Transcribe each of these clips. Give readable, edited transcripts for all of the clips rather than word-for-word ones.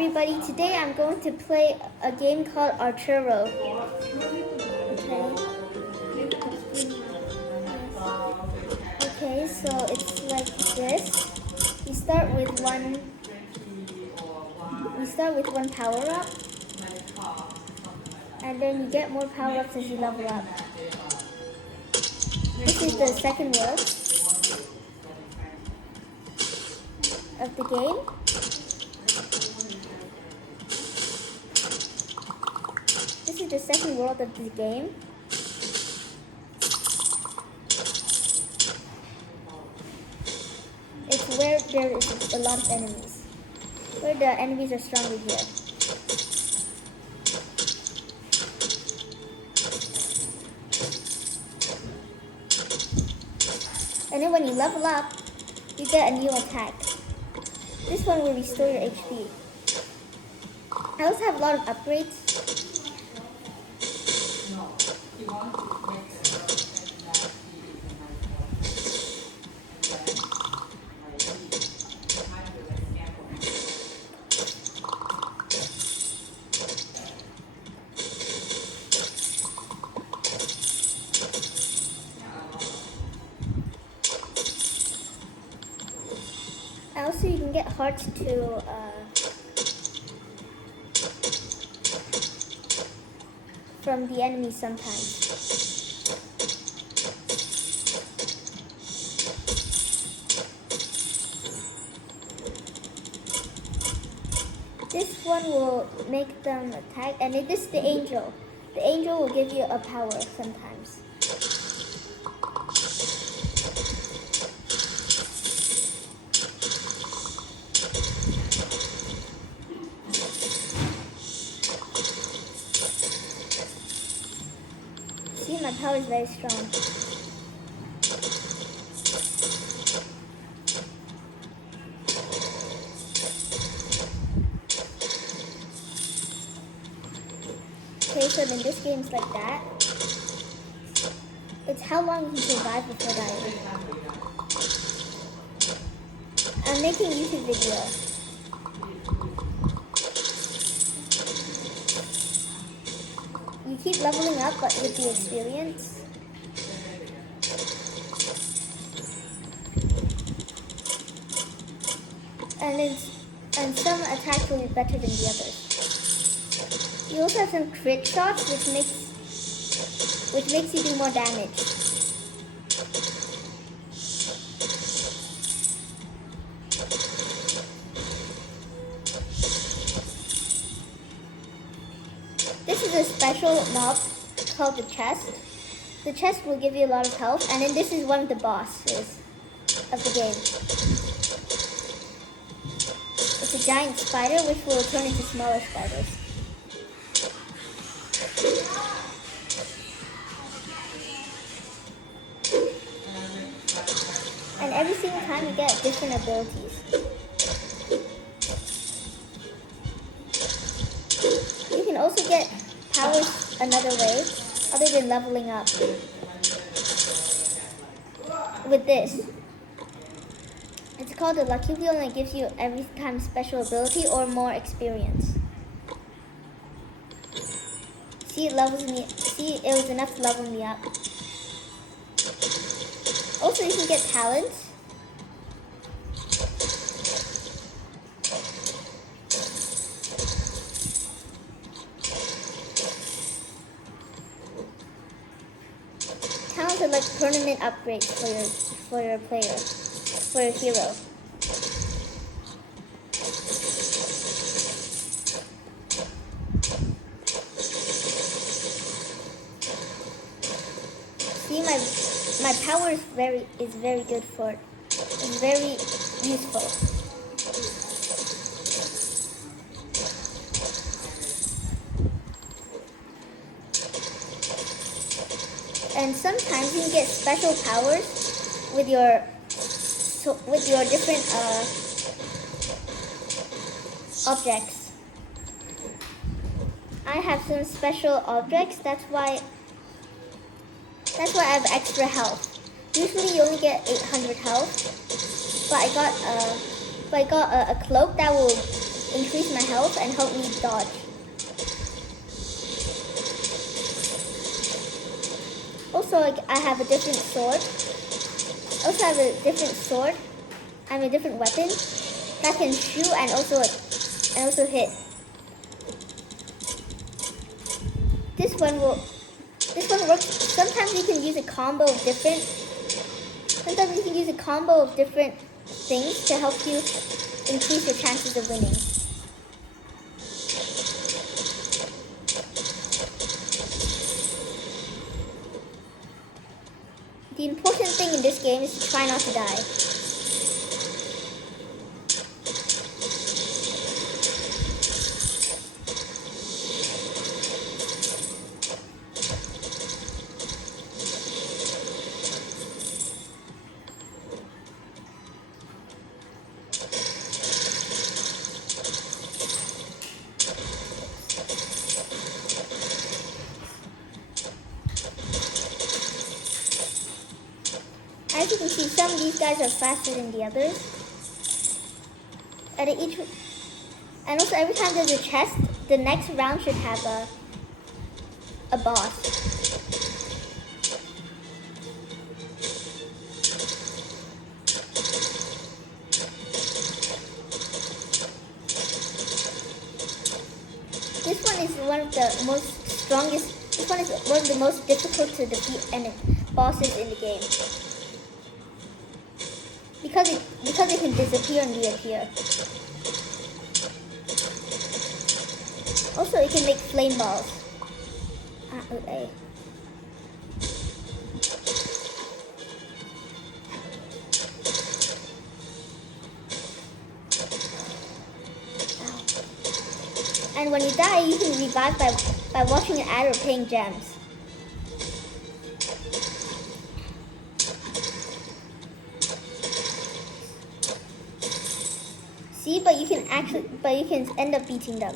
everybody, today I'm going to play a game called Archero. Okay, so it's like this. We start with one power up, and then you get more power ups as you level up. This is the second world of the game. This is the second world of the game. It's where there is a lot of enemies. Where the enemies are stronger here. And then when you level up, you get a new attack. This one will restore your HP. I also have a lot of upgrades. Also, you can get hearts to from the enemies sometimes. This one will make them attack, and this is the angel. The angel will give you a power sometimes. See, my power is very strong. Okay, so then this game's like that. It's how long you can survive before dying. I'm making a YouTube video. You keep leveling up, but with the experience. And some attacks will be better than the others. You also have some crit shots, which makes you do more damage. This is a special mob called the chest. The chest will give you a lot of health, and then this is one of the bosses of the game. It's a giant spider which will turn into smaller spiders. And every single time you get different abilities. You can also get powers another way, other than leveling up. With this. It's called a Lucky Wheel, and it gives you every time special ability or more experience. See, it was enough to level me up. Also, you can get talents. Talents are like permanent upgrades for your player, for your hero. See, my power is very good for it. It's very useful. And sometimes you can get special powers with your different objects. I have some special objects. That's why I have extra health. Usually you only get 800 health, but I got a cloak that will increase my health and help me dodge. Also, like, I have a different sword. I'm a different weapon that can shoot and also hit. This one works. Sometimes you can use a combo of different things to help you increase your chances of winning. The important thing in this game is to try not to die. As you can see, some of these guys are faster than the others. And also every time there's a chest, the next round should have a boss. This one is one of the most difficult to defeat bosses in the game. Because it can disappear and reappear. Also, it can make flame balls. Okay. And when you die, you can revive by watching an ad or paying gems. See, but you can end up beating them.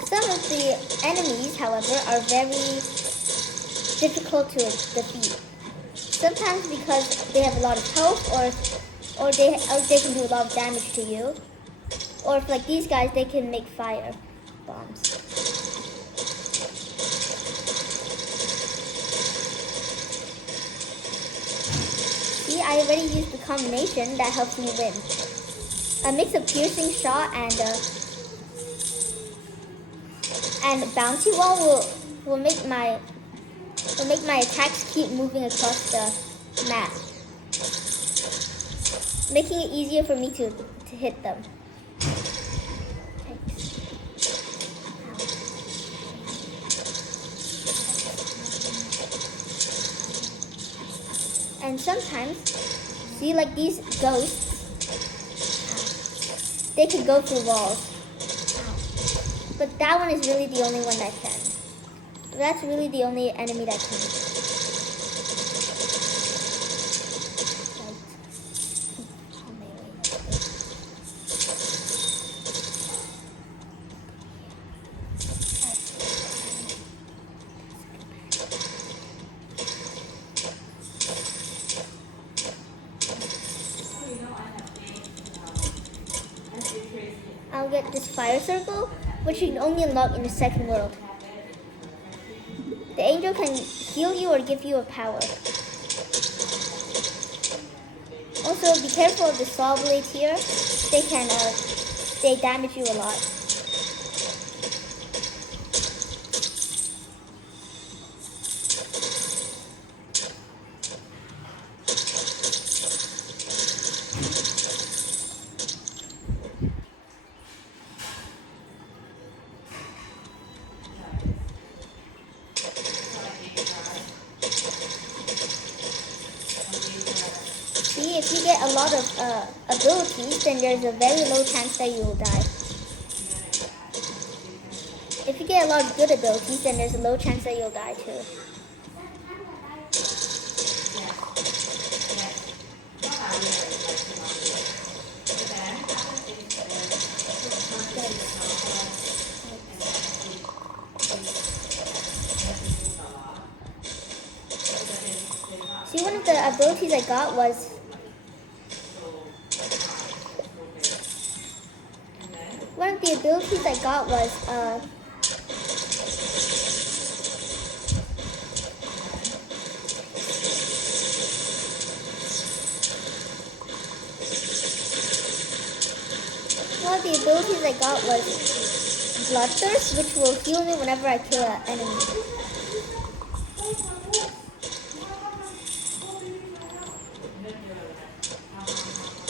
Some of the enemies, however, are very difficult to defeat. Sometimes because they have a lot of health, or they can do a lot of damage to you. Or if, like these guys, they can make fire bombs. See, I already used the combination that helps me win. A mix of piercing shot and bouncy wall will make my attacks keep moving across the map, making it easier for me to hit them. And sometimes, see, like these ghosts, they can go through walls. But that one is really the only one that can. That's really the only enemy that can. I'll get this fire circle, which you can only unlock in the second world. The angel can heal you or give you a power. Also, be careful of the saw blades here. They damage you a lot. See, if you get a lot of abilities, then there's a very low chance that you will die. If you get a lot of good abilities, then there's a low chance that you'll die too. See, one of the abilities I got was Bloodthirst, which will heal me whenever I kill an enemy.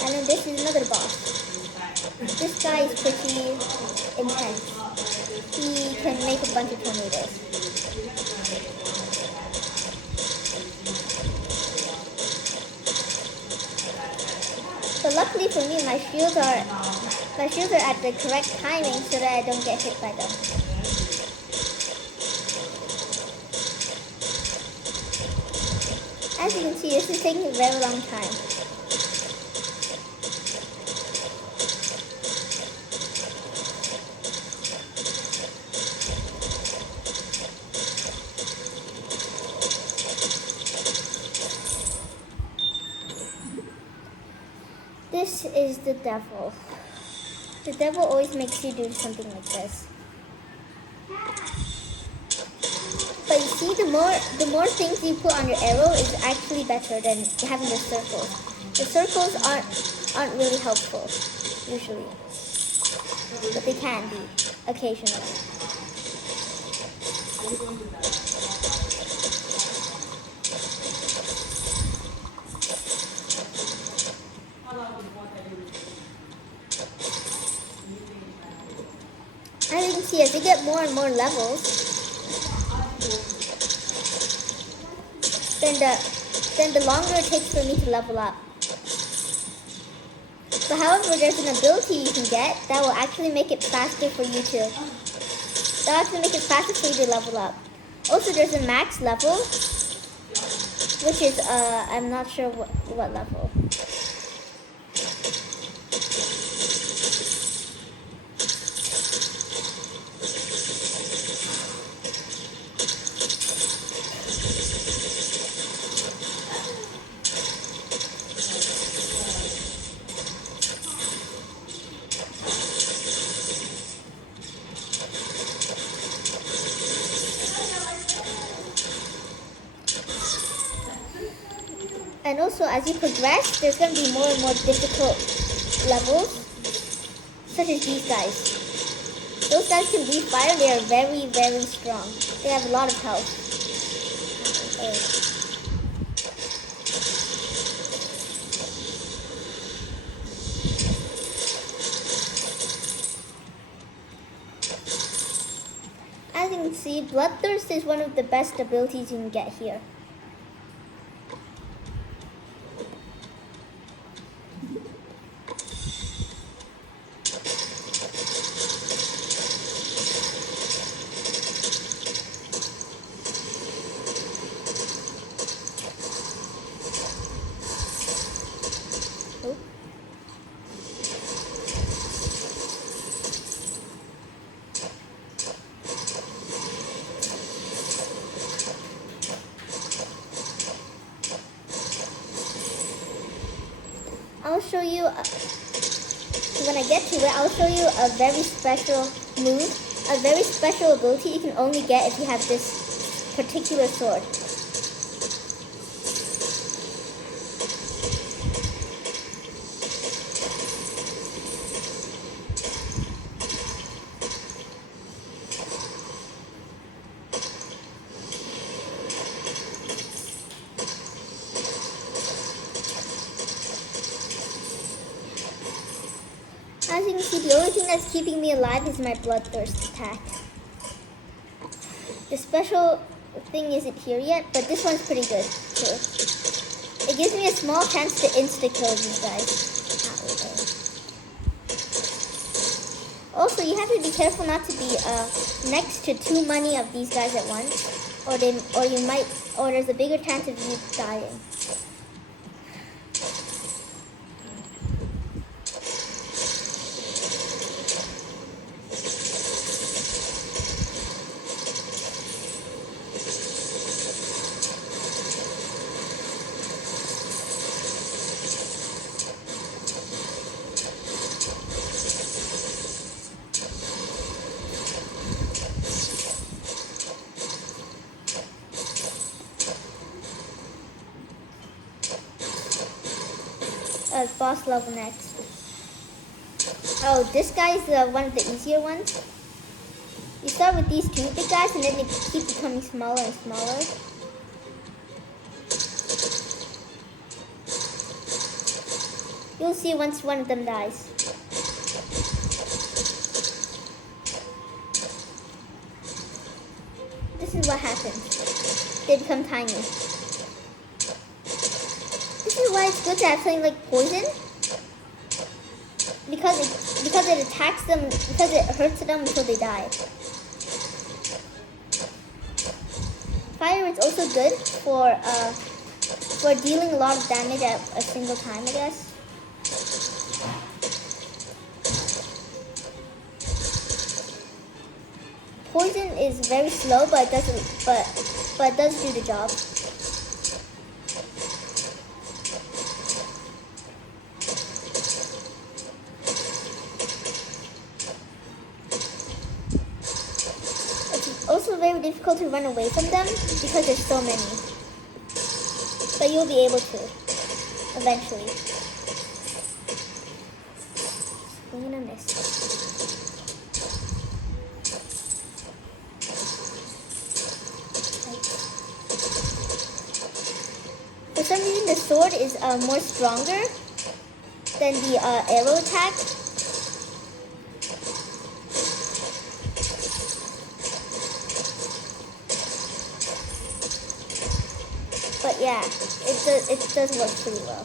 And then this is another boss. This guy is pretty intense. He can make a bunch of tornadoes. But luckily for me, my shields are at the correct timing so that I don't get hit by them. As you can see, this is taking a very long time. This is the devil. The devil always makes you do something like this. But you see, the more things you put on your arrow is actually better than having the circles. The circles aren't really helpful, usually. But they can be, occasionally. As you can see, as you get more and more levels, then the longer it takes for me to level up. But however, there's an ability you can get that will actually make it faster for you to level up. Also, there's a max level, which is I'm not sure what level. And also, as you progress, there's going to be more and more difficult levels, such as these guys. Those guys can breathe fire. They are very, very strong. They have a lot of health. As you can see, Bloodthirst is one of the best abilities you can get here. I'll show you, when I get to it, I'll show you a very special move, a very special ability you can only get if you have this particular sword. As you can see, the only thing that's keeping me alive is my Bloodthirst attack. The special thing isn't here yet, but this one's pretty good too. It gives me a small chance to insta-kill these guys. Also, you have to be careful not to be next to too many of these guys at once, or there's a bigger chance of you dying. boss level next. Oh, this guy is one of the easier ones. You start with these two big guys and then they keep becoming smaller and smaller. You'll see once one of them dies. This is what happens. They become tiny. This is why it's good to have something like poison. Because it attacks them, because it hurts them until they die. Fire is also good for dealing a lot of damage at a single time, I guess. Poison is very slow, but it does do the job. It's also very difficult to run away from them because there's so many. But you'll be able to eventually. Swing and a miss. For some reason, the sword is more stronger than the arrow attack. But yeah, it does work pretty well.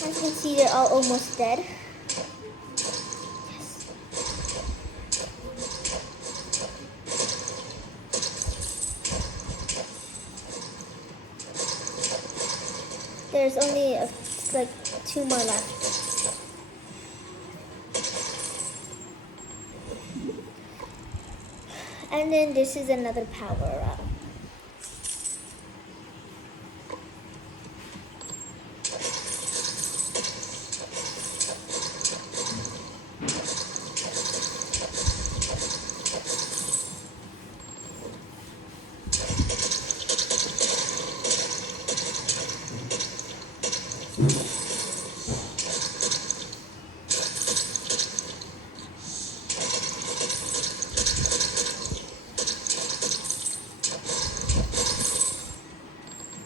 As you can see, they're all almost dead. There's only like 2 more left. And then this is another power up.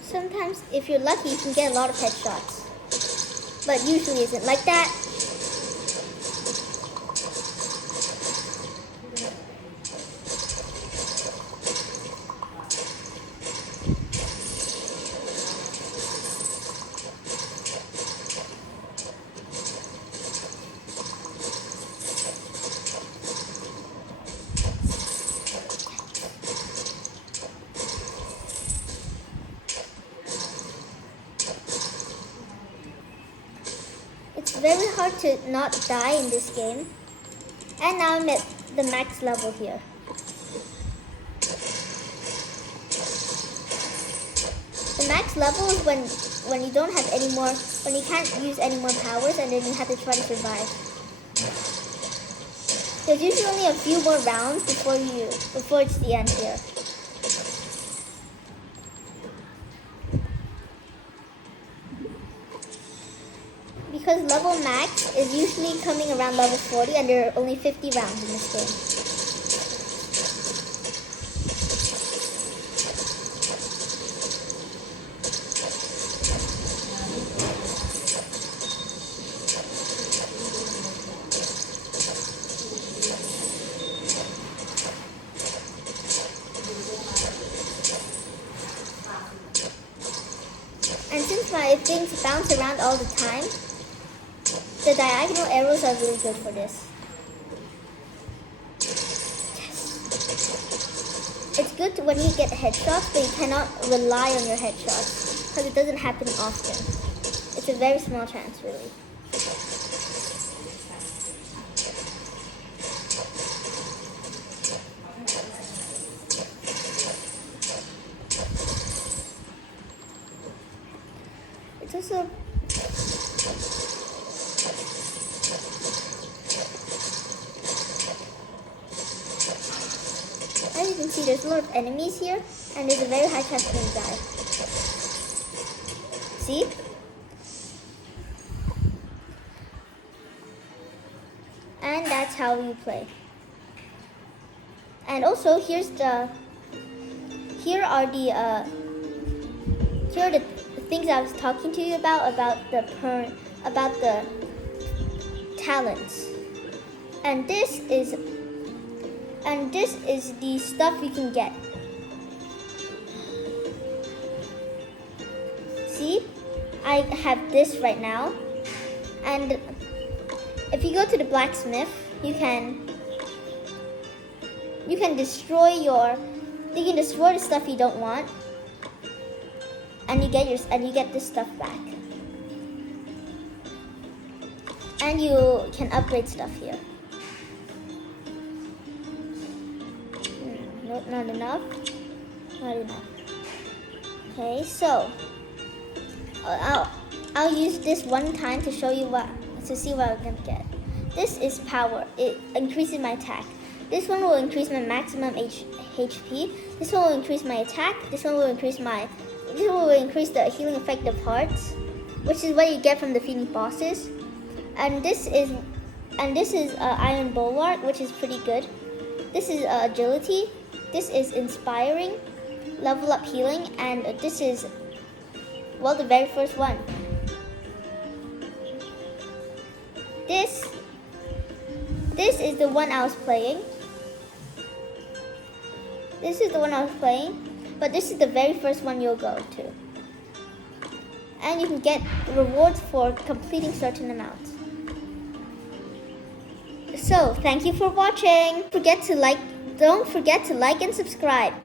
Sometimes, if you're lucky, you can get a lot of headshots. But usually isn't like that. It's very hard to not die in this game. And now I'm at the max level here. The max level is when you don't have any more, when you can't use any more powers and then you have to try to survive. There's usually only a few more rounds before it's the end here. Because level max is usually coming around level 40 and there are only 50 rounds in this game. And since my things bounce around all the time, the diagonal arrows are really good for this. Yes. It's good when you get headshots, but you cannot rely on your headshots because it doesn't happen often. It's a very small chance, really. It's also as you can see, there's a lot of enemies here, and there's a very high chance you're going to die. See? And that's how you play. And also here are the things I was talking to you about the talents. And this is the stuff you can get. See? I have this right now. And if you go to the blacksmith, you can destroy the stuff you don't want, and you get this stuff back. And you can upgrade stuff here. Nope, not enough. Not enough. Okay, so I'll use this one time to show you to see what I'm gonna get. This is power. It increases my attack. This one will increase my maximum HP. This one will increase my attack. This one will increase the healing effect of hearts, which is what you get from defeating bosses. And this is Iron Bulwark, which is pretty good. This is agility. This is inspiring, level up healing, and this is, well, the very first one. This is the one I was playing. But this is the very first one you'll go to. And you can get rewards for completing certain amounts. So, thank you for watching. Don't forget to like and subscribe.